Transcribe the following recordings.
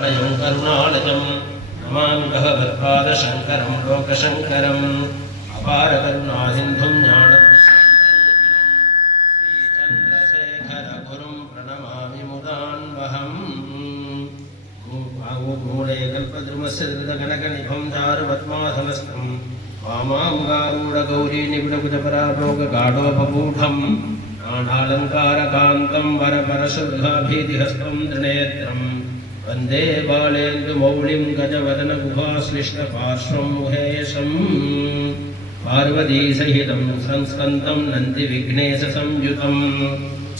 அலயம் கருணாலயம் நமாமி பகவத்பாதசங்கரம் லோகசங்கரம் அபார கருணாசிந்தும் ஞானதர்சாந்தரூபிணம் ஸ்ரீசந்திரசேகர குரும் பிரணமாமி முதான்வஹம் மூலே கல்பத்ருமஸ்ய திருதகணகநிபம் சாருபத்மாசனஸ்தம் வாமாங்காரூಢகௌரி நிபிடகுஜபராலோககாடோபகூಢம் நானாலங்காரகாந்தம் வரபரசுர்காபீதிஹஸ்தம் திருநேத்ரம் वंदे बालेन्दुमौलिं गजवदनगुहाश्लिष्टपार्श्वं मुहेशं पार्वतीसहितं संस्कन्दं नन्दिविघ्नेशसंयुतं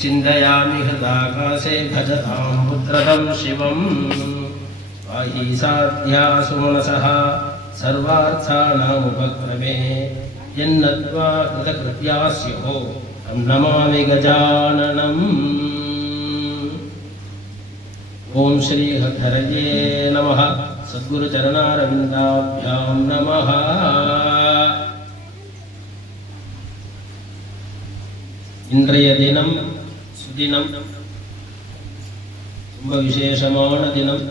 चिन्तयामि हृदाकाशे भजतां पुत्रदं शिवं पाहि साध्यासु मनसः सर्वार्थानामुपक्रमे यन्नत्वा कृतकृत्या स्युः तं नमामि गजाननम्। ओम श्री हरये नमः। सद्गुरु चरणारविंदाभ्यां नमः। இன்றைய தினம் சுதினம், ரொம்ப விசேஷமான தினம்.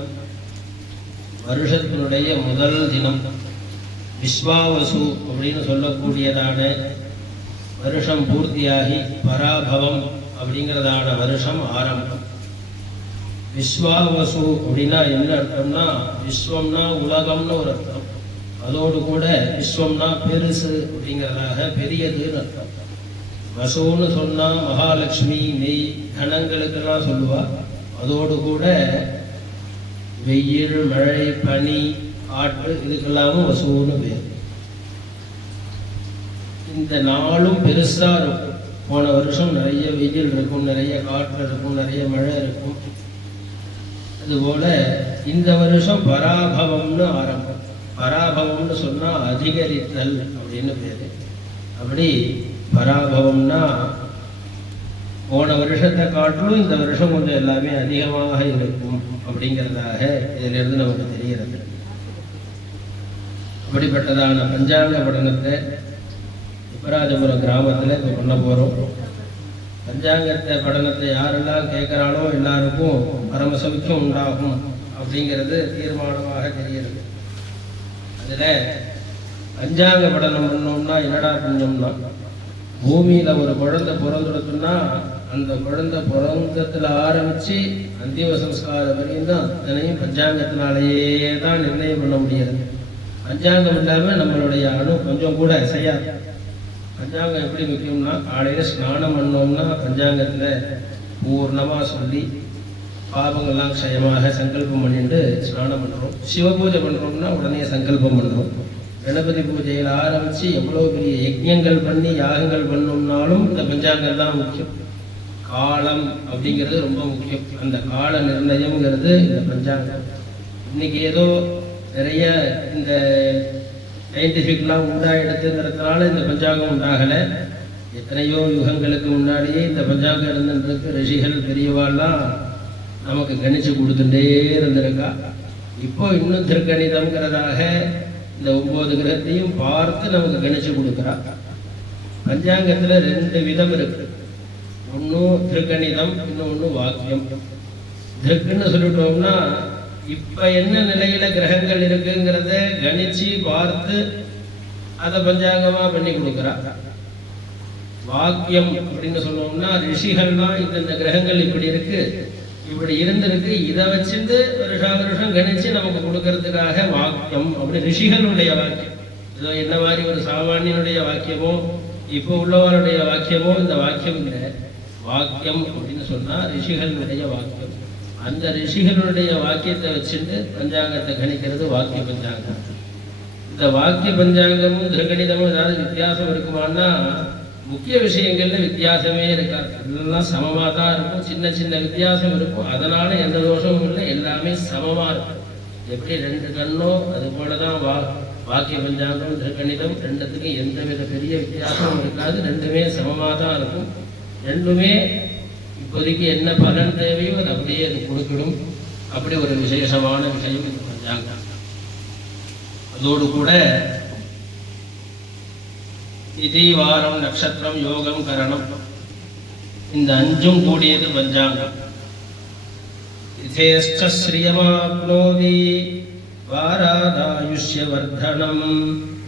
வருஷத்தினுடைய முதல் தினம். விஸ்வாவசு அப்படின்னு சொல்லக்கூடியதான வருஷம் பூர்த்தியாகி பராபவம் அப்படிங்கிறதான வருஷம் ஆரம்பம். விஸ்வாவசு அப்படின்னா என்ன அர்த்தம்னா, விஸ்வம்னா உலகம்னு ஒரு அர்த்தம். அதோடு கூட விஸ்வம்னா பெருசு அப்படிங்கிறதாக பெரியதுன்னு அர்த்தம். வசுன்னு சொன்னா மகாலட்சுமி, நெய், கணங்களுக்கெல்லாம் சொல்லுவா. அதோடு கூட வெயில், மழை, பனி, காற்று இதுக்கெல்லாமும் வசுன்னு பேர். இந்த நாளும் பெருசா இருக்கும். போன வருஷம் நிறைய வெயில் இருக்கும், நிறைய காற்று இருக்கும், நிறைய மழை இருக்கும். அதுபோல இந்த வருஷம் பராபவம்னு ஆரம்பம். பராபவம்னு சொன்னா அதிகரித்தல் அப்படின்னு பேரு. அப்படி பராபவம்னா போன வருஷத்தை காட்டிலும் இந்த வருஷம் கொஞ்சம் எல்லாமே அதிகமாக இருக்கும் அப்படிங்கிறதாக இதிலிருந்து நமக்கு தெரிகிறது. அப்படிப்பட்டதான பஞ்சாங்க படனத்தை உப்பராஜபுரம் கிராமத்தில் இப்போ பண்ண போகிறோம். பஞ்சாங்கத்தை படனத்தை யாரெல்லாம் கேட்குறானோ எல்லாருக்கும் பரமசமிக்கம் உண்டாகும் அப்படிங்கிறது தீர்மானமாக தெரிகிறது. அதில் பஞ்சாங்க படனம் பண்ணோம்னா என்னடா புண்ணியம்னா, பூமியில் ஒரு குழந்தை பிறந்துடுத்துன்னா அந்த குழந்தை பிறந்தத்தில் ஆரம்பித்து அந்திம சம்ஸ்காரம் வரையும் தான் அத்தனையும் பஞ்சாங்கத்தினாலேயே தான் நிர்ணயம் பண்ண முடியாது. பஞ்சாங்கம் இல்லாமல் நம்மளுடைய அணு கொஞ்சம் கூட செய்யாது. பஞ்சாங்கம் எப்படி முக்கியம்னா, காலையில் ஸ்நானம் பண்ணோம்னா பஞ்சாங்கத்தில் பூர்ணமாக சொல்லி பாபங்கள்லாம் க்ஷயமாக சங்கல்பம் பண்ணிட்டு ஸ்நானம் பண்ணுறோம். சிவ பூஜை பண்ணுறோம்னா உடனே சங்கல்பம் பண்ணுறோம். கணபதி பூஜையில் ஆரம்பித்து எவ்வளோ பெரிய யஜ்யங்கள் பண்ணி யாகங்கள் பண்ணோம்னாலும் இந்த பஞ்சாங்கம் தான் முக்கியம். காலம் அப்படிங்கிறது ரொம்ப முக்கியம். அந்த கால நிர்ணயம்ங்கிறது இந்த பஞ்சாங்கம். இன்னைக்கு ஏதோ நிறைய இந்த சயின்டிஃபிக்லாம் உண்டாயிடுத்துங்கிறதுனால இந்த பஞ்சாங்கம் உண்டாகலை. எத்தனையோ யுகங்களுக்கு முன்னாடியே இந்த பஞ்சாங்கம் இருந்துருக்கு. ரிஷிகள் பெரியவாள்லாம் நமக்கு கணிச்சு கொடுத்துட்டே இருந்திருக்கா. இப்போ இன்னும் திருக்கணிதம்ங்கிறதாக இந்த 9 கிரகத்தையும் பார்த்து நமக்கு கணிச்சு கொடுக்குறா. பஞ்சாங்கத்தில் 2 விதம் இருக்கு. ஒன்றும் திருக்கணிதம், இன்னொன்று வாக்கியம். திருக்குன்னு சொல்லிட்டோம்னா இப்போ என்ன நிலையில கிரகங்கள் இருக்குங்கிறத கணிச்சு பார்த்து அதை பஞ்சாங்கமாக பண்ணி கொடுக்குறா. வாக்கியம் அப்படின்னு சொல்லுவோம்னா ரிஷிகள்லாம் இந்த கிரகங்கள் இப்படி இருக்கு, இப்படி இருந்திருக்கு, இதை வச்சுட்டு வருஷம் கணிச்சு நமக்கு கொடுக்கறதுக்காக வாக்கியம். அப்படி ரிஷிகளுடைய வாக்கியம். இதோ என்ன மாதிரி ஒரு சாமானியனுடைய வாக்கியமோ இப்போ உள்ளவருடைய வாக்கியமோ இந்த வாக்கியம் இல்லை. வாக்கியம் அப்படின்னு சொன்னா ரிஷிகளுடைய வாக்கியம். அந்த ரிஷிகளுடைய வாக்கியத்தை வச்சுட்டு பஞ்சாங்கத்தை கணிக்கிறது வாக்கிய பஞ்சாங்கம். இந்த வாக்கிய பஞ்சாங்கமும் திருக்கணிதமும் ஏதாவது வித்தியாசம் இருக்குமான்னா முக்கிய விஷயங்கள்ல வித்தியாசமே இருக்காது. எல்லாம் சமமாக தான் இருக்கும். சின்ன சின்ன வித்தியாசம் இருக்கும். அதனால எந்த தோஷமும் இல்லை, எல்லாமே சமமா இருக்கும். எப்படி 2 கண்ணோ அது போலதான் வாக்கிய பஞ்சாங்கம் திருக்கணிதம். ரெண்டுத்துக்கும் எந்தவித பெரிய வித்தியாசமும் இருக்காது. ரெண்டுமே சமமாக தான் இருக்கும். ரெண்டுமே இப்போதைக்கு என்ன பலன் தேவையோ அது அப்படியே அது கொடுக்கணும். அப்படி ஒரு விசேஷமான விஷயம் இந்த பஞ்சாங்கம். அதோடு கூட திதி, வாரம், நட்சத்திரம், யோகம், கரணம் இந்த 5ம் கூடியது பஞ்சாங்கம். तिथेश्च श्रियमाप्नोति वारादायुष्यवर्धनम्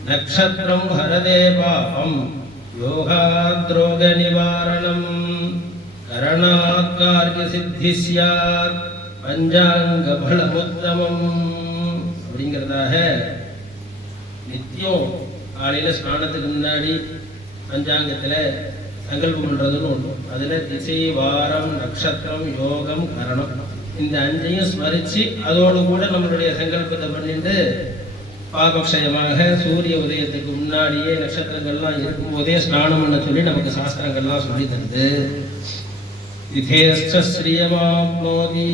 नक्षत्रं हरते पापं योगाद्रोगनिवारणम् करणात् कार्यसिद्धि स्यात् பஞ்சாங்கபலமுத்தமம் அப்படிங்கிறதாக நித்தியம் காலையில் ஸ்நானத்துக்கு முன்னாடி பஞ்சாங்கத்தில் சங்கல்பம் பண்ணுறதுன்னு ஒன்று. அதில் திசை, வாரம், நட்சத்திரம், யோகம், கரணம் இந்த அஞ்சையும் ஸ்மரித்து அதோடு கூட நம்மளுடைய சங்கல்பத்தை பண்ணிட்டு பாபக்ஷயமாக சூரிய உதயத்துக்கு முன்னாடியே நட்சத்திரங்கள்லாம் இருக்கும்போதே ஸ்நானம் பண்ண சொல்லி நமக்கு சாஸ்திரங்கள்லாம் சொல்லி தருது. திதேஷ்ட ஸ்ரீயமாப்னோதி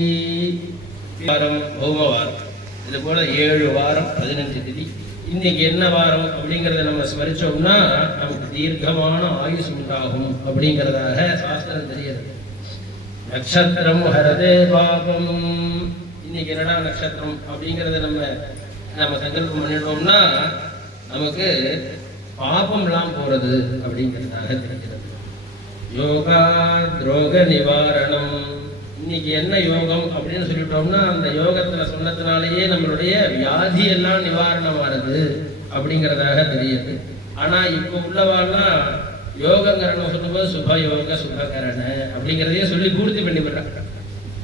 வாரம் பௌமவாரம், இது போல 7 வாரம் 15 திதி. இன்னைக்கு என்ன வாரம் அப்படிங்கிறத நம்ம ஸ்மரிச்சோம்னா நமக்கு தீர்க்கமான ஆயுசு உண்டாகும் அப்படிங்கிறதாக சாஸ்திரம் தெரியுது. நட்சத்திரம் ஹரதே பாபம், இன்னைக்கு என்னடா நட்சத்திரம் அப்படிங்கிறத நம்ம சங்கல்பம் பண்ணிட்டோம்னா நமக்கு பாபம்லாம் போறது அப்படிங்கிறதாக தெரிகிறது. யோகா துரோக நிவாரணம், இன்னைக்கு என்ன யோகம் அப்படின்னு சொல்லிட்டோம்னா அந்த யோகத்துல சொன்னதுனாலேயே நம்மளுடைய வியாதி எல்லாம் நிவாரணம் ஆனது அப்படிங்கிறதாக தெரியுது. ஆனா இப்போ உள்ளவாள்லாம் யோகங்கரணம் சொல்லும்போது சுபயோக சுபகரண அப்படிங்கிறதையே சொல்லி பூர்த்தி பண்ணி விடுறாங்க.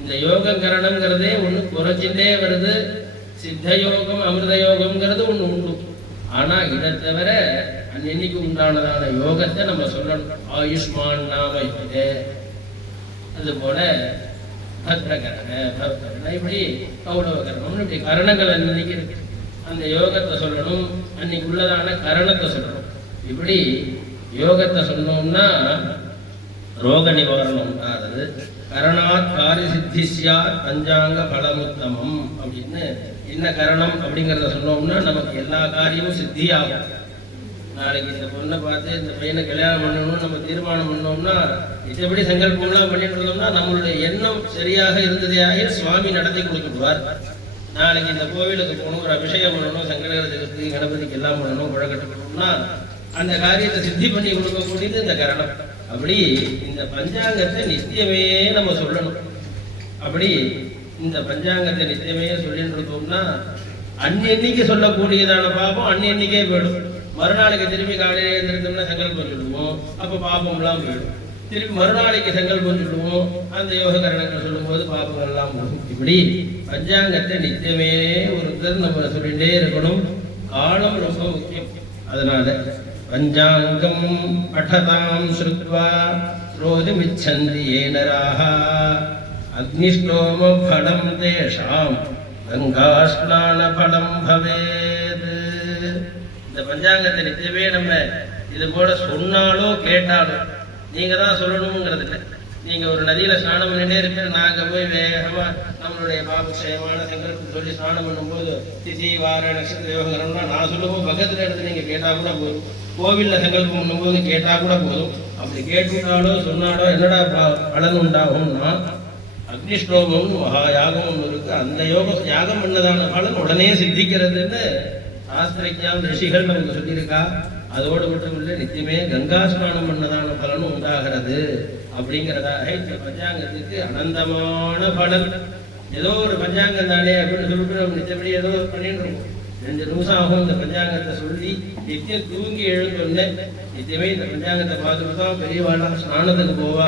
இந்த யோகங்கரணம்ங்கிறதே ஒன்று குறைச்சிட்டே வருது. சித்த யோகம் அமிர்த யோகம்ங்கிறது ஒன்று உண்டு. ஆனா இதை தவிர அன்னைக்கு உண்டானதான யோகத்தை நம்ம சொல்லணும். ஆயுஷ்மான் நாம யோகே, அது போல பத்ரகரண பத்ரகரண, இப்படி கௌரவகரணம், இப்படி கரணங்கள் அன்னைக்கு இருக்கு. அந்த யோகத்தை சொல்லணும், அன்னைக்கு உள்ளதான கரணத்தை சொல்லணும். இப்படி யோகத்தை சொன்னோம்னா ரோக நிவாரணம் உண்டாகிறது. கரணாத் காரிய சித்தி ஸ்யாத் பஞ்சாங்க பலமுத்தமம் அப்படின்னு என்ன கரணம் அப்படிங்கிறத சொன்னோம்னா நமக்கு எல்லா காரியமும் சித்தி ஆகும். நாளைக்கு இந்த பொண்ணை பார்த்து இந்த பையனை கல்யாணம் பண்ணணும்னு நம்ம தீர்மானம் பண்ணோம்னா மற்றபடி சங்கல்பம்லாம் பண்ணிட்டு இருந்தோம்னா நம்மளுடைய எண்ணம் சரியாக இருந்ததையாக சுவாமி நடத்தி கொடுத்துடுவார். நாளைக்கு இந்த கோவிலுக்கு போகணும், ஒரு அபிஷேகம் பண்ணணும், சங்கடகரத்துக்கு கணபதிக்கு எல்லாம் பண்ணணும், குழக்கட்டு பண்ணணும்னா அந்த காரியத்தை சித்தி பண்ணி கொடுக்கக்கூடியது இந்த கரணம். அப்படி இந்த பஞ்சாங்கத்தை நித்தியமே நம்ம சொல்லணும். அப்படி இந்த பஞ்சாங்கத்தை நித்தியமே சொல்லிட்டு இருக்கோம்னா அன்னைக்கு சொல்லக்கூடியதான பாபம் அன்னைக்கே போயிடும். மறுநாளைக்கு திரும்பி காலையில எழுந்திருந்தோம்னா சங்கல்பம் சொல்லுவோம், அப்போ பாபம்லாம் போயிடும். திருப்பி மறுநாளைக்கு சங்கல்பம் சொல்லுவோம், அந்த யோக கரணங்கள் சொல்லும் போது பாபங்கள்லாம் போகும். இப்படி பஞ்சாங்கத்தை நித்தியமே ஒருத்தர் நம்ம சொல்லிட்டே இருக்கணும். காலம் ரொம்ப முக்கியம். அதனால பஞ்சாங்கம் படதாம் ஸ்ருத்வா ஸ்ரோதுமிச்சந்தி ஏனராஹ அக்னிஷ்டோம பலம் தேஷாம் கங்காஸ்நான பலம் பவேத். இந்த பஞ்சாங்கத்தை நித்தியமே நம்ம இது போல சொன்னாலோ கேட்டாலோ, நீங்க தான் சொல்லணுங்கிறது இல்லை. நீங்க ஒரு நதியில ஸ்நானம் பண்ணிட்டே இருக்க, நாங்க போய் வேகமா நம்மளுடைய பாபக்ஷயமான சங்கல்பம் சொல்லி ஸ்நானம் பண்ணும்போது திதி வார நட்சத்திர யோகங்கள்னா நான் சொல்லும்போது பக்கத்துல எடுத்து நீங்க கேட்டா கூட போதும். கோவில்ல சங்கல்பம் பண்ணும்போது கேட்டா கூட போதும். அப்படி கேட்டுட்டாலோ சொன்னாலோ என்னடா பலன் உண்டாகும்னா அக்னிஷ்டோமம் மகா யாகம் ஒன்று இருக்கு. அந்த யாகம் பண்ணதான பலன் உடனே சித்திக்கிறதுன்னு சாஸ்திரஜான் ரிஷிகள் நமக்கு சொல்லியிருக்கா. அதோடு மட்டும் இல்லை, நித்தியமே கங்கா ஸ்நானம் பண்ணதான பலனும் உண்டாகிறது அப்படிங்கிறதாக இந்த பஞ்சாங்கத்துக்கு அனந்தமான பலன். ஏதோ ஒரு பஞ்சாங்கம் தானே அப்படின்னு சொல்லிட்டு நம்ம நித்தியப்படி ஏதோ பண்ணிட்டு இருக்கோம். 2 நிமிஷம் ஆகும் இந்த பஞ்சாங்கத்தை சொல்லி நித்தியம் தூங்கி எழுந்தோன்னே நித்தியமே இந்த பஞ்சாங்கத்தை பார்த்துட்டு தான் பெரியவாளாம் ஸ்நானத்துக்கு போவா.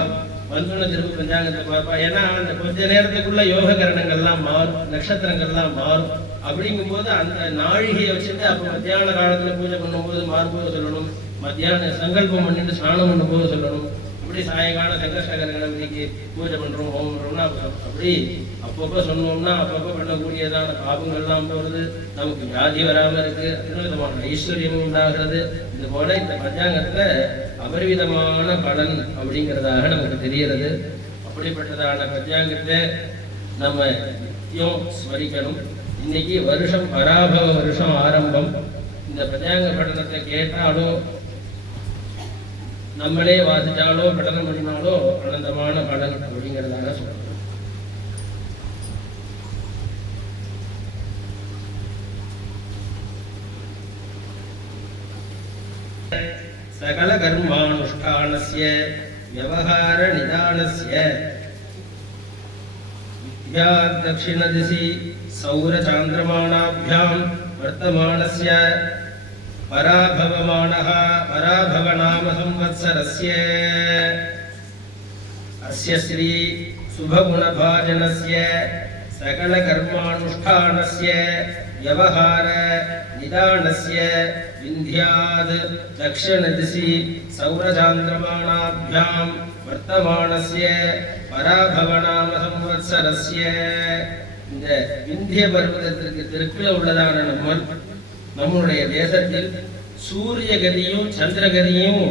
வந்தோன்னு திரும்ப பஞ்சாங்கத்தை பார்ப்பா. ஏன்னா அந்த கொஞ்ச நேரத்துக்குள்ள யோக கரணங்கள்லாம் மாறும், நட்சத்திரங்கள்லாம் மாறும். அப்படிங்கும்போது அந்த நாழிகையை வச்சுட்டு அப்போ மத்தியான காலத்துல பூஜை பண்ணும்போது மாறும்போது சொல்லணும், மத்தியான சங்கல்பம் பண்ணிட்டு ஸ்நானம் பண்ணும்போது சொல்லணும். அப்படி சாயங்கால சங்கர்ஷகர கணபதிக்கு பூஜை பண்றோம், ஹோமம் பண்றோம்னா அப்படி அப்பப்போ சொன்னோம்னா அப்பப்போ பண்ணக்கூடியதான பாபங்கள்லாம் வருது. நமக்கு வியாதி வராம இருக்கு, விதமான ஐஸ்வர்யமும் உண்டாகிறது. இது போல இந்த பஞ்சாங்கத்துல அபரிவிதமான பலன் அப்படிங்கிறதாக நமக்கு தெரிகிறது. அப்படிப்பட்டதான பஞ்சாங்கத்தை நம்ம நித்தியம் ஸ்மரிக்கணும். இன்னைக்கு வருஷம் பராபவ வருஷம் ஆரம்பம். இந்த பஞ்சாங்க பட்டணத்தை கேட்டாலோ நம்மளே வாசிச்சாலோ பட்டணம் பண்ணினாலோ அனந்தமான பலன் அப்படிங்கிறதாக சொல்றோம். சகல கர்மானுஷ்டானஸ்ய வியவஹார நிதானஸ்ய अभ्यात् दक्षिणदिशि सौरचान्द्रमाणाभ्यां वर्तमानस्य पराभवनाम संवत्सरस्य अस्य श्री शुभगुणभाजनस्य सकलकर्मानुष्ठानस्य व्यवहार निदानस्य विन्ध्याद् दक्षिणदिशि सौरचान्द्रमाणाभ्यां वर्तमानस्य पराभवनाम संवत्सरस्य இந்த விந்திய பர்வதத்திற்கு தெற்குல உள்ளதான நம்முடைய தேசத்தில் சூரிய கதியும் சந்திரகதியும்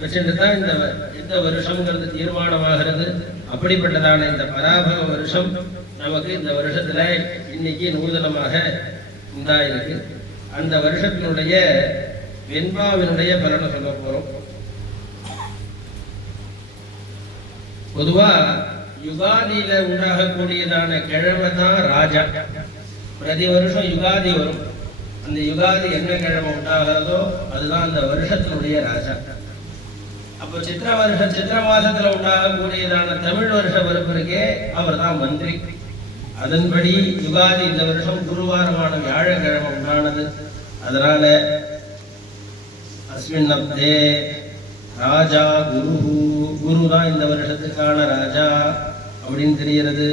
வச்சுட்டு தான் இந்த வருஷம்ங்கிறது தீர்மானமாகிறது. அப்படிப்பட்டதான இந்த பராபவ வருஷம் நமக்கு இந்த வருஷத்துல இன்னைக்கு நூதனமாக உண்டாயிருக்கு. அந்த வருஷத்தினுடைய வெண்பாவினுடைய பலனை சொல்ல போறோம். பொதுவா யுகாதியில உண்டாகக்கூடியதான கிழமை தான் ராஜா. பிரதி வருஷம் யுகாதி வரும். அந்த யுகாதி என்ன கிழமை உண்டாகிறதோ அதுதான் அந்த வருஷத்தினுடைய ராஜா. அப்போ சித்திர மாசத்துல உண்டாகக்கூடியதான தமிழ் வருஷ பிறப்பிற்கே அவர் தான் மந்திரி. அதன்படி யுகாதி இந்த வருஷம் குருவாரமான வியாழக்கிழமை உண்டானது. அதனால அஸ்மின் அப்தே ராஜா குரு தான் இந்த வருஷத்துக்கான ராஜா அப்படின்னு தெரிகிறது.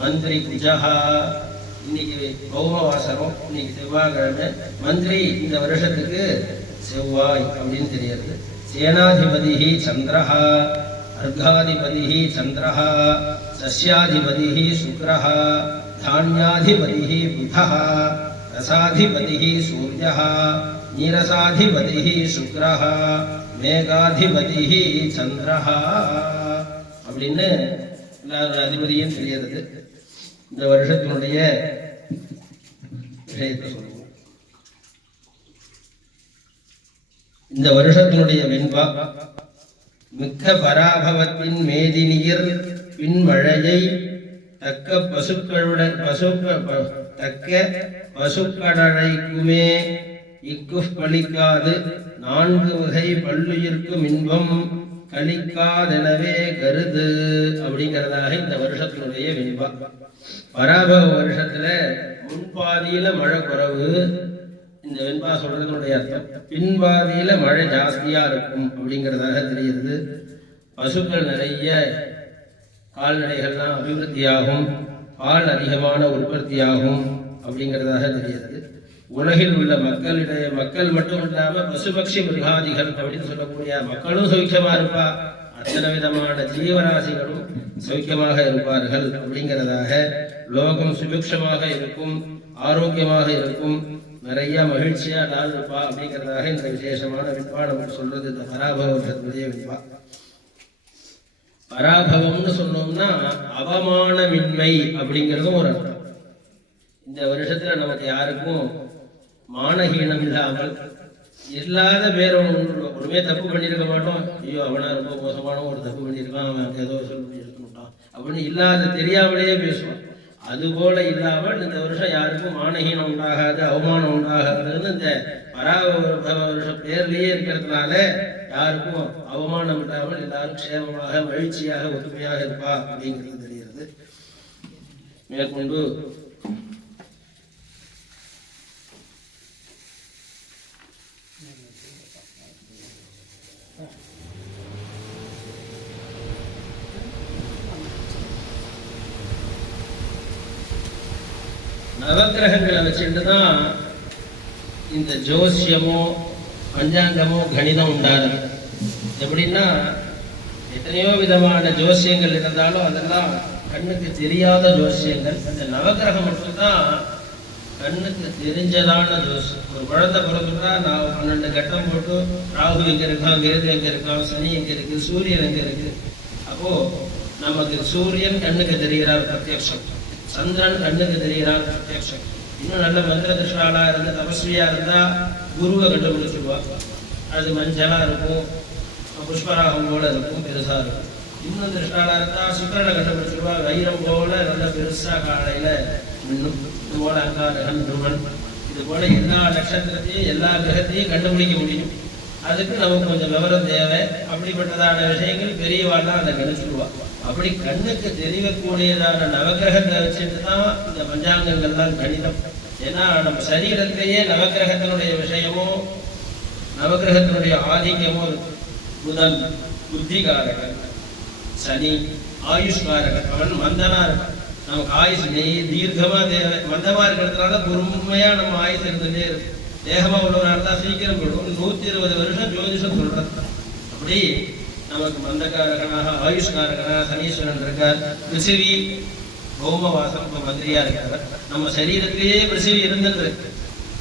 மந்திரி குஜஹா, இன்னைக்கு பௌமவாசரம், இன்னைக்கு செவ்வாய்க்கிழமை. மந்திரி இந்த வருஷத்துக்கு செவ்வாய் அப்படின்னு தெரிகிறது. சேனாதிபதி சந்திரஹா, அர்காதிபதி சந்திரஹா, சஸ்யாதிபதி சுக்ரஹா, தானியாதிபதி புதஹா, ரசாதிபதி சூர்யஹா, நீரசாதிபதி சுக்ரஹா, மேகாதிபதி சந்திரஹா அப்படின்னு எல்லாரும் அதிபதியும் தெரிகிறது. இந்த வருஷத்தினுடைய விஷயத்தை சொல்லுவோம். இந்த வருஷத்தினுடைய வெண்பா மிக்க பராபவத்தின் மேதினியர் பின்மழையை தக்க பசுக்கடழைக்குமே இக்குஃப் பலிக்காது நான்கு வகை பல்லுயிர்க்கும் இன்பம் கலிக்காதெனவே கருது அப்படிங்கிறதாக இந்த வருஷத்தினுடைய வெண்பா. பராபவ வருஷத்துல முன்பாதியில மழை குறைவு, இந்த வெண்பா சொல்றதுனுடைய அர்த்தம். பின்பாதியில மழை ஜாஸ்தியா இருக்கும் அப்படிங்கிறதாக தெரிகிறது. பசுக்கள் நிறைய கால்நடைகள்லாம் அபிவிருத்தியாகும், பால் அதிகமான உற்பத்தியாகும் அப்படிங்கிறதாக தெரிகிறது. உலகில் உள்ள மக்கள் மட்டும் இல்லாம பசுபக்ஷி மிருகாதிகள் அப்படின்னு சொல்லக்கூடிய மக்களும் சௌக்கியமா இருப்பா, அத்தனை விதமான ஜீவராசிகளும் சௌக்கியமாக இருப்பார்கள் அப்படிங்கிறதாக, லோகம் சுபிக்ஷமாக இருக்கும், ஆரோக்கியமாக இருக்கும், நிறைய மகிழ்ச்சியா நாள் இருப்பா அப்படிங்கிறதாக இந்த விசேஷமான வெண்பா நமக்கு சொல்றது இந்த பராபவத்தினுடைய வெண்பா. பராபவம்னு சொன்னோம்னா அவமானமின்மை அப்படிங்கிறதும் ஒரு அர்த்தம். இந்த வருஷத்துல நமக்கு யாருக்கும் மானஹீனம் இல்லாமல், இல்லாத பேர் ஒண்ணுமே தப்பு பண்ணியிருக்க மாட்டோம். ஐயோ அவனா ரொம்ப மோசமான ஒரு தப்பு பண்ணியிருக்கான், அவன் ஏதோ சொல்லி பண்ணியிருக்கான் அப்படின்னு இல்லாத தெரியாமலேயே பேசுவான். அதுபோல இல்லாமல் இந்த வருஷம் யாருக்கும் மானஹீனம் உண்டாகாது, அவமானம் உண்டாகாதுன்னு இந்த பராபவ வருஷம் பேர்லயே இருக்கிறதுனால யாருக்கும் அவமானம் இல்லாமல் எல்லாரும் க்ஷேமமாக மகிழ்ச்சியாக ஒற்றுமையாக இருப்பா அப்படிங்கிறது தெரிகிறது. மேற்கொண்டு நவகிரகங்களை வச்சுட்டு தான் இந்த ஜோசியமோ பஞ்சாங்கமோ கணிதம் உண்டாது. எப்படின்னா எத்தனையோ விதமான ஜோசியங்கள் இருந்தாலும் அதெல்லாம் கண்ணுக்கு தெரியாத ஜோசியங்கள். இந்த நவகிரகம் மட்டும்தான் கண்ணுக்கு தெரிஞ்சதான ஜோசியம். ஒரு குழந்தை பிறகுனா நான் 12 கட்டம் போட்டு ராகு எங்க இருக்கான், கேது எங்க இருக்கான், சனி எங்க இருக்கு, சூரியன் எங்க இருக்கு. அப்போ நமக்கு சூரியன் கண்ணுக்கு தெரிகிறார் பிரத்யக்ஷம், சந்திரன் கண்ணுக்கு தெரிகிறார் பிரத்யக்ஷம். இன்னும் நல்ல மந்திர திருஷ்டாலா இருந்தா தபஸ்வியா இருந்தா குருவை கண்டுபிடிச்சிருவா. அது மஞ்சளா இருக்கும், புஷ்பராகம் போல இருக்கும், பெருசா இருக்கும். இன்னும் திருஷ்டாலா இருந்தா சுக்கரனை கண்டுபிடிச்சிருவா, வைரம் போல நல்ல பெருசா காலையில மின்னும். இது போல அங்காரகன் துருவன், இது போல எல்லா நட்சத்திரத்தையும் எல்லா கிரகத்தையும் கண்டுபிடிக்க முடியும். அதுக்கு நமக்கு கொஞ்சம் விவரம் தேவை. அப்படிப்பட்டதான விஷயங்கள் பெரியவாள்லாம் அதை கணிச்சுடுவா. அப்படி கண்ணுக்கு தெரியக்கூடியதான நவக்கிரகத்தை வச்சுட்டு தான் இந்த பஞ்சாங்கங்கள்லாம் கணிதம். ஏன்னா நம்ம சரீரத்திலேயே நவக்கிரகத்தினுடைய விஷயமும் நவக்கிரகத்தினுடைய ஆதிக்கமும் இருக்கு. புதன் புத்திகாரகன், சனி ஆயுஷ்காரகன். அவன் மந்தனா இருக்கான். நமக்கு ஆயுஷ் தீர்க்கமா தேவை. மந்தமா இருக்கிறதுனால பொறுமையா நம்ம ஆயுஷ் இருந்துட்டே இருக்கு. தேகமா உள்ளவனால தான் சீக்கிரம் போடும். 120 வருஷம் ஜோதிஷம் சொல்றது. அப்படி நமக்கு மந்தகாரகனாக ஆயுஷ்காரகனாக சனீஸ்வரன் இருக்கார். பிருத்திவி பௌமவாசம் மந்திரியா இருக்கார். நம்ம சரீரத்திலேயே பிருத்திவி இருந்துட்டு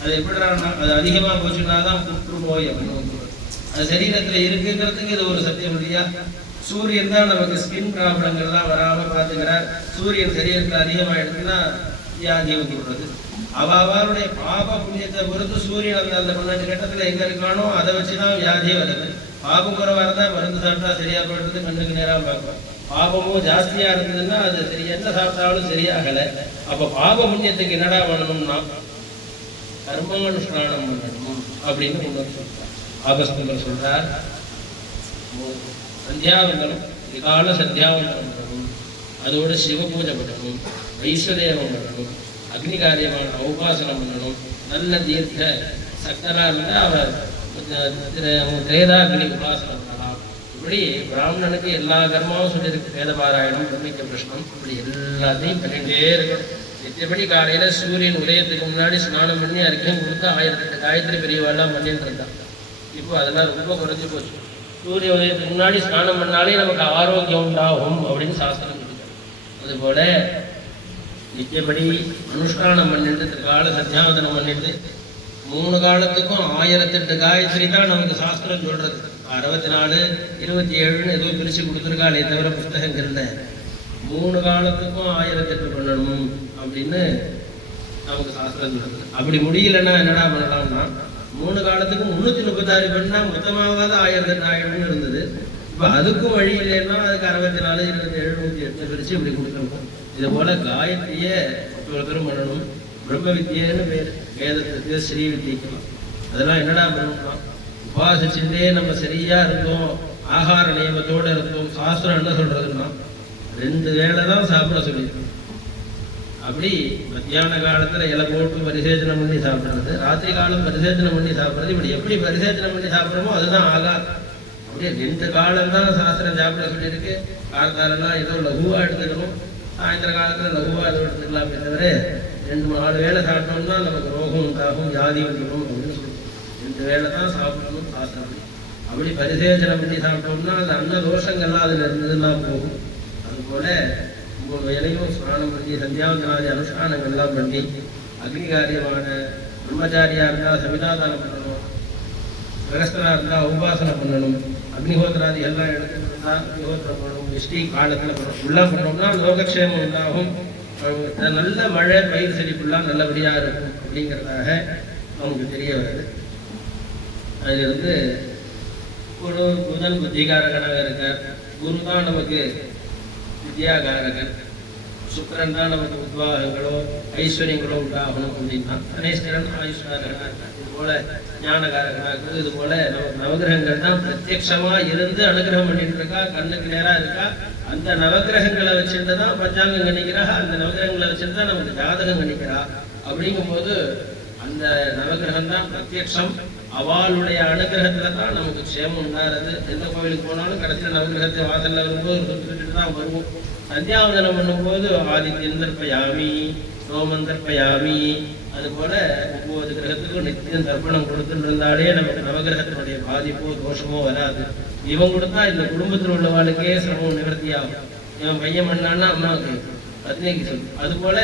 அது எப்படினா அது அதிகமா போச்சுன்னாதான் புற்றுநோய் அப்படின்னு. அது சரீரத்துல இருக்குங்கிறதுக்கு இது ஒரு சத்தியம் இல்லையா? சூரியன் தான் நமக்கு ஸ்கின் ப்ராப்ளங்கள்லாம் வராம பார்த்துக்கிறார். சூரியன் சரீரத்தில் அதிகமாயிடுச்சுன்னா வியாதி வந்துடுறது. அவளுடைய பாப புண்ணியத்தை பொறுத்து சூரியன் அந்த 12 கட்டத்துல எங்க இருக்கானோ அதை வச்சுதான் வியாதியே வருது. பாபம் குறைவா இருந்தா மருந்து சாப்பிட்டா சரியா போயிடுறது, கண்ணுக்கு நேரம் பார்க்கும். பாபமும் ஜாஸ்தியா இருந்ததுன்னா அது சரி, என்ன சாப்பிட்டாலும் சரியாகல. அப்ப பாப புண்ணியத்துக்கு என்னடா பண்ணணும்னா கர்மானுஷ்டானம் பண்ணணும் அப்படின்னு கொண்டு சொல்றார். ஆகஸ்தர் சொல்றார், சந்தியாவந்தனம் விகால சந்தியாவந்தனம் பண்ணணும், அதோட சிவ பூஜை பண்ணணும், வைஸ்வதேவம் பண்ணணும், அக்னி காரியமான உபாசனம் பண்ணணும், நல்ல தீர்க்க சக்தரா இருந்தா அவர் திரேதாக்னி உபாசனம் பண்ணலாம். இப்படி பிராமணனுக்கு எல்லா கர்மாவும் சொல்லியிருக்கு. வேதபாராயணம், பிரம்மிக்க பிரஷ்னம், இப்படி எல்லாத்தையும் பண்ணிட்டே இருக்கணும். நித்தியபடி காலையில சூரியன் உதயத்துக்கு முன்னாடி ஸ்நானம் பண்ணி அறிக்கையும் கொடுத்து 1008 காயத்ரி பெரியவாள்லாம் பண்ணிட்டு இருந்தான். இப்போ அதெல்லாம் ரொம்ப குறைஞ்சி போச்சு. சூரிய உதயத்துக்கு முன்னாடி ஸ்நானம் பண்ணாலே நமக்கு ஆரோக்கியம் உண்டாகும் அப்படின்னு சாஸ்திரம் சொல்லியிருக்காங்க. அதுபோல நித்தியபடி அனுஷ்டானம் பண்ணிட்டு கால சத்தியாவதனம் பண்ணிட்டு 3 காலத்துக்கும் 1008 காயத்ரி தான் நமக்கு சாஸ்திரம் சொல்றது. 64, 27 ஏதோ பிரிச்சு கொடுத்துருக்காளே தவிர புஸ்தகங்கள்ல 3 காலத்துக்கும் 1008 பண்ணணும் அப்படின்னு நமக்கு சாஸ்திரம் சொல்றது. அப்படி முடியலன்னா என்னடா பண்ணலாம்னா 3 காலத்துக்கும் 336 பண்ணா மொத்தமாவது 1008 இருந்தது. இப்போ அதுக்கும் வழி இல்லைன்னா அதுக்கு 64, 27, 108 பிரிச்சு இப்படி கொடுத்துருக்கோம். இது போல காயத்ரியை ஒருத்தரும் பண்ணணும். பிரம்ம வித்தியன்னு பேர் வேதத்துக்கு, ஸ்ரீ வித்தியக்கலாம். அதெல்லாம் என்னடா பண்ணணும்னா உபாசிச்சுட்டே நம்ம சரியா இருந்தோம், ஆகார நியமத்தோட இருந்தோம். சாஸ்திரம் என்ன சொல்றதுன்னா 2 வேளை தான் சாப்பிட சொல்லியிருக்கோம். அப்படி மத்தியான காலத்துல இலை போட்டு பரிசேச்சனம் பண்ணி சாப்பிட்றது, ராத்திரி காலம் பரிசேச்சனம் பண்ணி சாப்பிட்றது. இப்படி எப்படி பரிசேச்சனம் பண்ணி சாப்பிட்றோமோ அதுதான் ஆகாது. அப்படியே 2 காலம் தான் சாஸ்திரம் சாப்பிட சொல்லியிருக்கு. காலத்தாலெல்லாம் ஏதோ லகுவா எடுத்துக்கணும், சாயந்தர காலத்துல லகுவா ஏதோ எடுத்துக்கலாமே தவிர 2-4 வேளை சாப்பிட்டோம்னா நமக்கு ரோகம் உண்டாகும், வியாதி வந்துடும் அப்படின்னு சொல்லுவோம். 2 வேளை தான் சாப்பிடணும் சாஸ்திரம். அப்படி பரிசேச்சனம் பண்ணி சாப்பிட்டோம்னா அது அன்ன தோஷங்கள்லாம் அதுல இருந்ததுன்னா போகும். அதுபோல 3 வேளையும் ஸ்நானம் பண்ணி சந்தியாவந்தனாதி அனுஷ்டானங்கள்லாம் பண்ணி அக்னி காரியமான பிரம்மச்சாரியா இருந்தா சமிதாதானம் பண்ணணும், கிரகஸ்தனா இருந்தா உபாசனம் பண்ணணும், அக்னிஹோத்திராதி எல்லாம் எடுத்துருந்தா அக்னிஹோத்திரம் பண்ணணும், விஷ்டி காலத்துல பண்ணணும். எல்லாம் பண்ணோம்னா லோகக்ஷேமம் உண்டாகும், நல்ல மழை பயிர் செழிப்புலாம் நல்லபடியா இருக்கும் அப்படிங்கிறதாக நமக்கு தெரிய வருது. அதிலிருந்து ஒரு புதன் புத்திகாரகனாக இருக்கார். குரு தான் நமக்கு வித்யாகாரகன், சுக்கரன் தான் நமக்கு உத்வாகங்களோ ஐஸ்வர்யங்களோ உண்டாகணும் அப்படின்னா கணேஸ்வரன் ஆயுஷ்காரகனாக இருக்கார். இது போல ஞானகாரகனாக இருக்குது. இது போல நமக்கு நவகிரகங்கள் தான் பிரத்யட்சமா இருந்து அனுகிரகம் பண்ணிட்டு இருக்கா, கண்ணுக்கு நேரா இருக்கா. அந்த நவகிரகங்களை வச்சுட்டு தான் பஞ்சாங்கம் கணிக்கிறா, அந்த நவகிரகங்களை வச்சுட்டு தான் நமக்கு ஜாதகம் கணிக்கிறா. அப்படிங்கும் போது அந்த நவகிரகம் தான் பிரத்யட்சம். அவளுடைய அனுகிரகத்துல தான் நமக்கு க்ஷேமம் உண்டாகிறது. எந்த கோவிலுக்கு போனாலும் கடைசியில் நவகிரகத்தை வாசல்ல வரும்போது சொல்லிட்டு தான் வருவோம். சந்தியாவதனம் பண்ணும்போது ஆதித்யன் தர்ப்பயாமி, சோமன் தர்ப்பயாமி, அதுபோல 9 கிரகத்துக்கும் நித்தியம் தர்ப்பணம் கொடுத்துட்டு இருந்தாலே நமக்கு நவகிரகத்தினுடைய பாதிப்போ தோஷமோ வராது. இவன் கொடுத்தா இந்த குடும்பத்தில் உள்ளவாளுக்கே சிரமம் நிவர்த்தி ஆகும். இவன் பையன் பண்ணான்னா அம்மாவுக்கு பத்னிக்கு சொல்லு. அதுபோல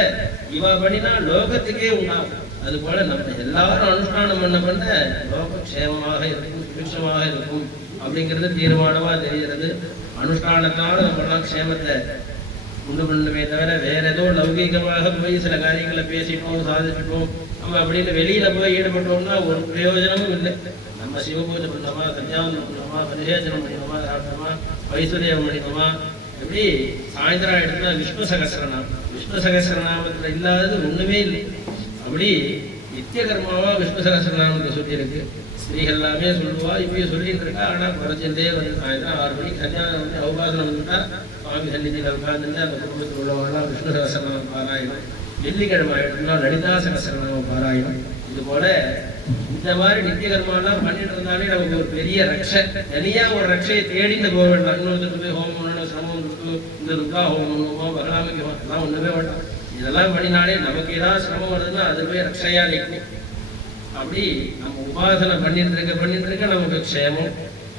இவ பண்ணினா லோகத்துக்கே உண்டாகும். அதுபோல நம்ம எல்லாரும் அனுஷ்டானம் பண்ண லோகம் க்ஷேமமாக இருக்கும், சுபிக்ஷமாக இருக்கும் அப்படிங்கிறது தீர்மானமா தெரிகிறது. அனுஷ்டானத்தால நம்மளாம் க்ஷேமத்தை உண்டு பண்ணணுமே தவிர வேற ஏதோ லௌகீகமாக போய் சில காரியங்களை பேசிட்டோம், சாதிச்சிட்டோம், நம்ம அப்படின்னு வெளியில போய் ஈடுபட்டோம்னா ஒரு பிரயோஜனமும் இல்லை. நம்ம சிவபூஜை பண்ணோமா, சந்தியாவந்தனம் பண்ணோமா, பரிசேச்சனம் பண்ணினோமா, சாப்பிட்டோமா, வைசுதேவம் பண்ணினோமா, எப்படி சாயந்தரம் எடுத்தா விஷ்ணு சகஸ்ரநாமம், விஷ்ணு சகஸ்ரநாமத்துல இல்லாதது ஒண்ணுமே இல்லை. அப்படி நித்திய கர்மாவா விஷ்ணு சகஸ்ரநாமத்தை சொல்லியிருக்கு. ஸ்திரீகள் எல்லாமே சொல்லுவா, இப்பயும் சொல்லிட்டு இருக்கா. ஆனால் குறைச்சிருந்தே வந்து சாயந்தரம் 6 மணிக்கு கல்யாணம் வந்து அவபாசனம் வந்துட்டா சுவாமி சன்னிதியில் உட்கார்ந்து அந்த குடும்பத்தில் உள்ளவங்களாம் விஷ்ணு சகஸ்ரநாமம் பாராயணம், வெள்ளிக்கிழமை ஆயிடுச்சுன்னா லலிதா சகஸ்ரநாமம் பாராயணம். இது போல இந்த மாதிரி நித்திய கர்மாலாம் பண்ணிட்டு இருந்தாலே நமக்கு ஒரு பெரிய ரக்ஷை. தனியாக ஒரு ரக்ஷையை தேடிட்டு போக வேண்டாம். இன்னொருத்தருக்கு போய் ஹோமம் பண்ணணும், சிரமம் கொடுத்து இந்த துர்கா ஹோமம் பண்ணுவோம், பகலாமிக்கு எல்லாம் ஒன்றுமே வேண்டாம். இதெல்லாம் பண்ணினாலே நமக்கு ஏதாவது சிரமம் வருதுன்னா அது போய் ரக்ஷையாக நிற்கும். அப்படி நம்ம உபாசனை பண்ணிட்டு இருக்க நமக்கு க்ஷேமம்.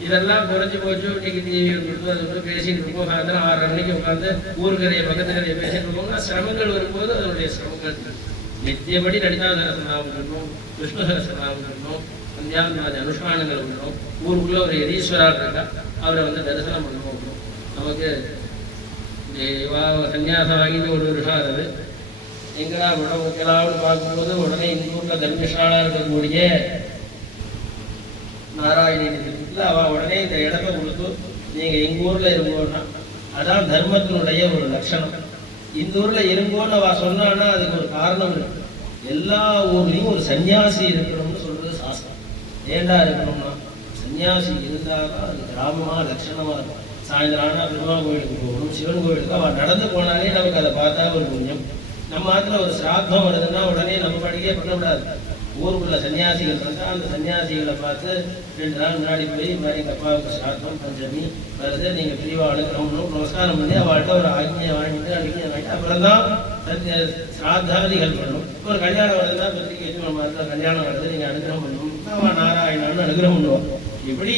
இதெல்லாம் குறைஞ்சி போச்சு. இன்னைக்கு டிவி கொடுத்து அது வந்து பேசிட்டு இருக்கோம். சாயந்தரம் 6:30 மணிக்கு உட்காந்து ஊருக்கரையை பக்கத்துக்கரையை பேசிட்டு இருக்கோம்னா சிரமங்கள் வரும்போது அதனுடைய சிரமங்கள் நித்தியபடி லலிதா சகஸ்ரநாமம் சொல்லணும், விஷ்ணு சகஸ்ரநாமம் சொல்லணும், சந்தியாவந்தனாதி அனுஷ்டானங்கள் பண்ணணும். ஊருக்குள்ள ஒரு யதீஸ்வரர் இருக்கா, அவரை வந்து தரிசனம் பண்ணணும். நமக்கு சன்னியாசம் வாங்கிட்டு ஒரு வருஷம் ஆகுது. எங்கடா உடம்பு வைக்கலாம்னு பார்க்கும்போது உடனே இந்த ஊரில் தர்மசாலா இருக்கக்கூடிய நாராயணி அவள் உடனே இந்த இடத்த கொடுத்து நீங்கள் எங்கள் ஊரில் இருங்கோன்னா அதான் தர்மத்தினுடைய ஒரு லட்சணம். இந்த ஊரில் இருங்கோன்னு அவள் சொன்னான்னா அதுக்கு ஒரு காரணம் இருக்கு. எல்லா ஊர்லேயும் ஒரு சன்னியாசி இருக்கணும்னு சொல்றது சாஸ்திரம். ஏண்டா இருக்கணும்னா சன்னியாசி இருந்தால் தான் அது கிராமமாக லட்சணமாக இருக்கும். சாயந்தரம் ஆனால் பெருமா கோயிலுக்கு போகணும், சிவன் கோயிலுக்கு அவள் நடந்து போனாலே நமக்கு அதை பார்த்தா ஒரு புண்ணியம். நம்ம ஆத்துல ஒரு சிராத்தம் வருதுன்னா உடனே நம்ம படிக்கே பண்ணக்கூடாது. ஊருக்குள்ள சன்னியாசிகள் இருந்தால் அந்த சன்னியாசிகளை பார்த்து 2 நாள் முன்னாடி போய் இது மாதிரி எங்கள் அப்பாவுக்கு சிராத்தம் பஞ்சமி வருது, நீங்கள் பிரிவாக அனுக்கிறோம்னு நமஸ்காரம் பண்ணி அவள்கிட்ட ஒரு ஆஜ்ஞை வாங்கிட்டு அப்புறம் தான் சிராத்தாதிகள் பண்ணணும். ஒரு கல்யாணம் வருதுன்னா பத்திரிக்கை வச்சு நம்ம இடத்துல கல்யாணம் வருது, நீங்கள் அனுகிரகம் பண்ணணும், அவன் நாராயணான்னு அனுகிரகம் பண்ணுவோம். இப்படி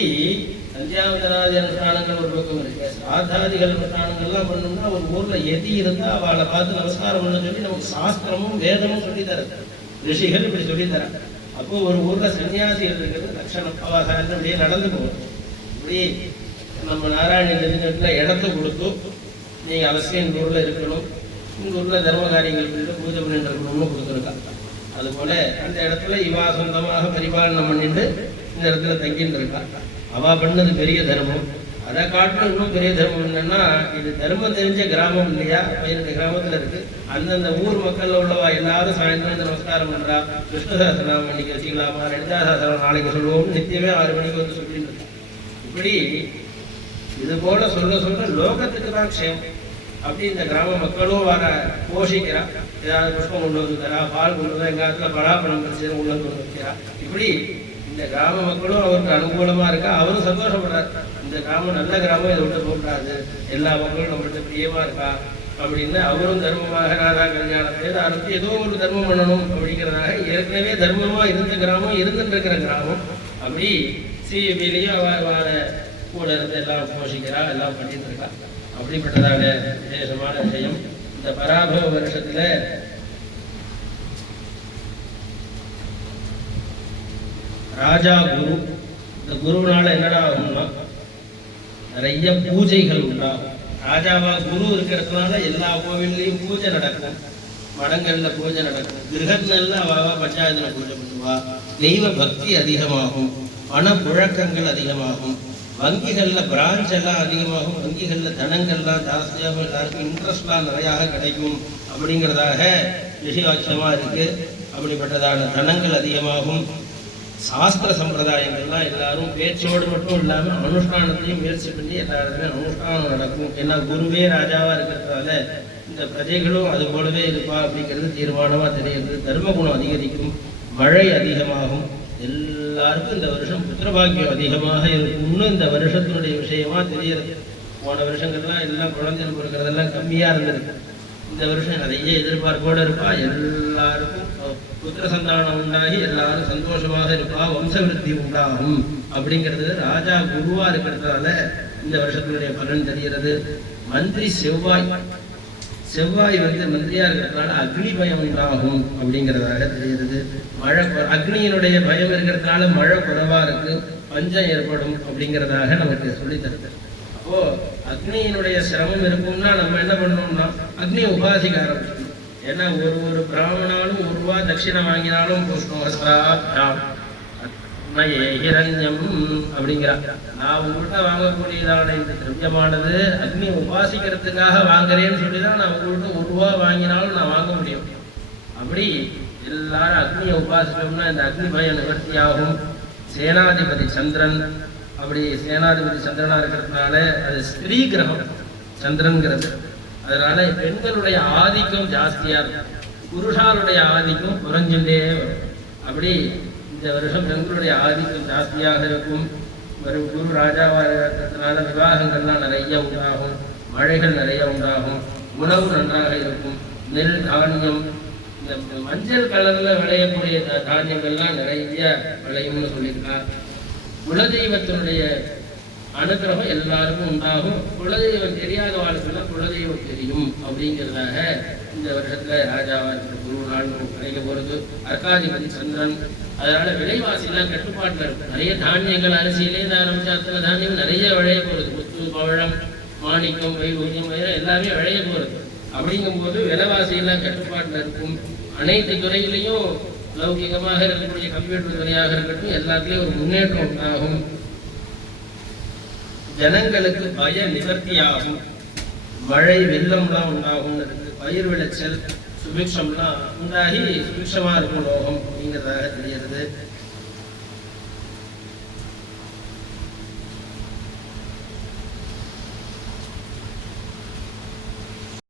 சந்தியாவந்தனாதி அனுஷ்டானங்கள் ஒரு பக்கம் இருக்கு. சிராத்தாதிகள் அனுஷ்டானங்கள்லாம் பண்ணணும்னா ஒரு ஊர்ல எதி இருந்தா அவளை பார்த்து நமஸ்காரம் பண்ண சொல்லி நமக்கு சாஸ்திரமும் வேதமும் சொல்லித்தரது. ரிஷிகள் இப்படி சொல்லித்தராங்க. அப்போ ஒரு ஊர்ல சன்னியாசிகள் இருக்கிறது லட்சணம். அவ அப்படியே நடந்து போகணும். இப்படி நம்ம நாராயண நெடுங்கட்டுல இடத்த கொடுத்து நீங்க அவசியம் இந்த ஊர்ல இருக்கணும், இந்த ஊர்ல தர்ம காரியங்கள் பண்ணிட்டு பூஜை பண்ணிட்டு இருக்கணும்னு கொடுத்துருக்காங்க. அதுபோல அந்த இடத்துல இவா சொந்தமாக பரிபாலனம் பண்ணிட்டு இந்த இடத்துல தங்கிட்டு இருக்கா. அவ பண்ணது பெரிய தர்மம். அதை காட்டிலும் இன்னும் பெரிய தர்மம் என்னன்னா, இது தர்மம் தெரிஞ்ச கிராமம் இல்லையா, 12 கிராமத்துல இருக்கு. அந்தந்த ஊர் மக்கள்ல உள்ளவா எல்லாரும் சாயந்தரம் நமஸ்காரம் பண்றா. விஷ்ணு சகஸ்ரநாமம் இன்னைக்கு வச்சுக்கலாமா, லலிதா சகஸ்ரநாமம் நாளைக்கு சொல்லுவோம், நித்தியமே 6 மணிக்கு வந்து சொல்லிட்டு இருக்கோம். இப்படி இது போல சொல்ல லோகத்துக்கு தான் க்ஷேமம். அப்படி இந்த கிராம மக்களும் வர போஷிக்கிறா. ஏதாவது புஷ்பம் கொண்டு வந்து தரா, பால் கொண்டு வந்து எங்க இடத்துல பலாப்பழம் கழிச்சு உள்ள கொண்டு வைக்கிறா. இப்படி இந்த கிராம மக்களும் அவருக்கு அனுகூலமா இருக்கா. அவரும் சந்தோஷப்படுறாரு. இந்த கிராமம் நல்ல கிராமம், இதை விட்டு போகக்கூடாது, எல்லா மக்களும் நம்மள்கிட்ட பிரியமா இருக்கா அப்படின்னு அவரும் தர்மமாக ராதா கல்யாணத்தை ஆரம்பித்து ஏதோ ஒரு தர்மம் பண்ணணும் அப்படிங்கிறதாக ஏற்கனவே தர்மமா இருந்த கிராமம், இருந்துட்டு இருக்கிற கிராமம். அப்படி சிபிலையும் அவளை கூட இருந்து எல்லாம் போஷிக்கிறா, எல்லாம் பண்ணிட்டு இருக்கா. அப்படிப்பட்டதான விசேஷமான விஷயம். இந்த பராபவ வருஷத்துல ராஜா குரு, இந்த குருனால என்னடா ஆகும்னா நிறைய பூஜைகள் உண்டாகும். ராஜாவா குரு இருக்கிறதுனால எல்லா கோவில்லையும் பூஜை நடக்கும், மடங்கள்ல பூஜை நடக்கும், கிரகங்கள்ல அவாவா பஞ்சாயத்துல பூஜை பண்ணுவா, தெய்வ பக்தி அதிகமாகும், பண புழக்கங்கள் அதிகமாகும், வங்கிகள்ல பிரான்ச் எல்லாம் அதிகமாகும், வங்கிகள்ல தனங்கள்லாம் ஜாஸ்தியாகவும் எல்லாருக்கும் இன்ட்ரெஸ்ட்லாம் நிறையாக கிடைக்கும் அப்படிங்கிறதாக விஷயாட்சமா இருக்கு. அப்படிப்பட்டதான தனங்கள் அதிகமாகும். சாஸ்திர சம்பிரதாயங்கள்லாம் எல்லாரும் பேச்சோடு மட்டும் இல்லாமல் அனுஷ்டானத்தையும் முயற்சி பண்ணி எல்லா இடத்துலையும் அனுஷ்டானம் நடக்கும். ஏன்னா குருவே ராஜாவா இருக்கிறதுனால இந்த பிரஜைகளும் அது போலவே இருப்பா அப்படிங்கிறது தீர்மானமா தெரியுது. தர்மகுணம் அதிகரிக்கும், மழை அதிகமாகும், எல்லாருக்கும் இந்த வருஷம் புத்திரபாக்கியம் அதிகமாக இருக்கும்னு இந்த வருஷத்தினுடைய விஷயமா தெரியுது. போன வருஷங்கள்லாம் எல்லாம் குழந்தைகள் கொடுக்கறதெல்லாம் கம்மியா இருந்திருக்கு. இந்த வருஷம் நிறைய எதிர்பார்ப்போடு இருப்பா, எல்லாருக்கும் புத்திர சந்தானம் உண்டாகி எல்லாரும் சந்தோஷமாக இருப்பா, வம்சவிருத்தி உண்டாகும் அப்படிங்கிறது ராஜா குருவா இருக்கிறதுனால இந்த வருஷத்தினுடைய பலன் தெரிகிறது. மந்திரி செவ்வாய் வந்து மந்திரியா இருக்கிறதுனால அக்னி பயம் உண்டாகும் அப்படிங்கிறதாக தெரிகிறது. மழை அக்னியினுடைய பயம் இருக்கிறதுனால மழை குறைவா இருக்கு, பஞ்சம் ஏற்படும் அப்படிங்கிறதாக நமக்கு சொல்லி தருது. அப்போ அக்னியினுடைய சிரமம் இருக்கும்னா நம்ம என்ன பண்ணணும்னா அக்னியை உபாசிக்க ஆரம்பிக்கணும். ஏன்னா ஒரு பிராமணாலும் 1 ரூபா தட்சிணை வாங்கினாலும் ஹிரண்யம் அப்படிங்கிறாங்க. நான் உங்கள்கிட்ட வாங்கக்கூடியதான இந்த திரவியமானது அக்னியை உபாசிக்கிறதுக்காக வாங்குறேன்னு சொல்லிதான் நான் உங்கள்கிட்ட 1 ரூபா வாங்கினாலும் நான் வாங்க முடியும். அப்படி எல்லாரும் அக்னியை உபாசிக்கணும்னா இந்த அக்னி பயம் நிவர்த்தி ஆகும். சேனாதிபதி சந்திரன். அப்படி சேனாதிபதி சந்திரனா இருக்கிறதுனால அது ஸ்திரீ கிரகம் சந்திரன்கிறது. அதனால பெண்களுடைய ஆதிக்கம் ஜாஸ்தியா இருக்கும், புருஷாருடைய ஆதிக்கம் குறைஞ்சுட்டே வரும். அப்படி இந்த வருஷம் பெண்களுடைய ஆதிக்கம் ஜாஸ்தியாக இருக்கும். குரு ராஜாவாக இருக்கிறதுனால விவாகங்கள்லாம் நிறைய உண்டாகும், மழைகள் நிறைய உண்டாகும், உணவு நன்றாக இருக்கும். நெல் தானியம், இந்த மஞ்சள் கலர்ல விளையக்கூடிய தானியங்கள்லாம் நிறைய விளையும்னு சொல்லியிருக்கார். குலதெய்வத்தினுடைய அனுகிரகம் எல்லாருக்கும் உண்டாகும். குலதெய்வம் தெரியாத வாழ்க்கைலாம் குலதெய்வம் தெரியும் அப்படிங்கிறதாக இந்த வருஷத்துல ராஜாவா இருக்கிற குரு நாள் கிடைக்க போறது. அர்க்காதிபதி சந்திரன். அதனால விலைவாசிலாம் கட்டுப்பாட்டில் இருக்கும். நிறைய தானியங்கள் அரிசியிலேருந்து ஆரம்பிச்சு அத்தனை தானியம் நிறைய விளைய போறது. முத்து, பவழம், மாணிக்கம், வைடூரியம் எல்லாமே விளைய போறது. அப்படிங்கும் போது விலைவாசியெல்லாம் கட்டுப்பாட்டில் இருக்கும். அனைத்து துறையிலையும் லௌகிகமாக இருக்கக்கூடிய கம்ப்யூட்டர் துறையாக இருக்கட்டும் எல்லாத்துலேயும் ஒரு முன்னேற்றம் உண்டாகும். ஜனங்களுக்கு பய நிவர்த்தியாகும். மழை வெள்ளம்லாம் உண்டாகும். பயிர் விளைச்சல் சுபிக்ஷம்லாம் உண்டாகி சுபிக்ஷமா இருக்கும் லோகம் அப்படிங்கிறதாக தெரிகிறது.